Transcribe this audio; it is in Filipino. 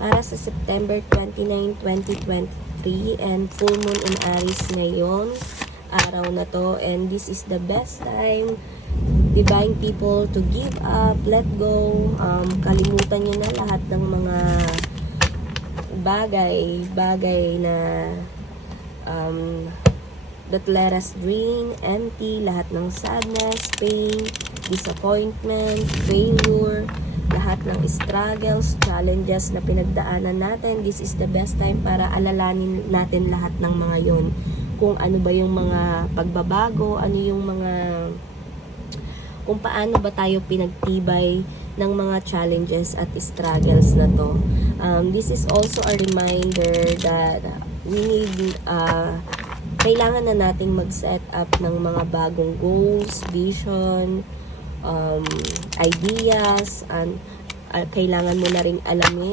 para sa September 29, 2023 and full moon in Aries ngayon, araw na to, and this is the best time, divine people, to give up, let go, kalimutan nyo na lahat ng mga bagay na that let us drain, empty, lahat ng sadness, pain, disappointment, failure, lahat ng struggles, challenges na pinagdaanan natin. This is the best time para alalanin natin lahat ng mga yon. Kung ano ba yung mga pagbabago, ano yung mga, kung paano ba tayo pinagtibay ng mga challenges at struggles na to. This is also a reminder that we need, kailangan na nating mag-set up ng mga bagong goals, vision, ideas, and kailangan mo na ring alamin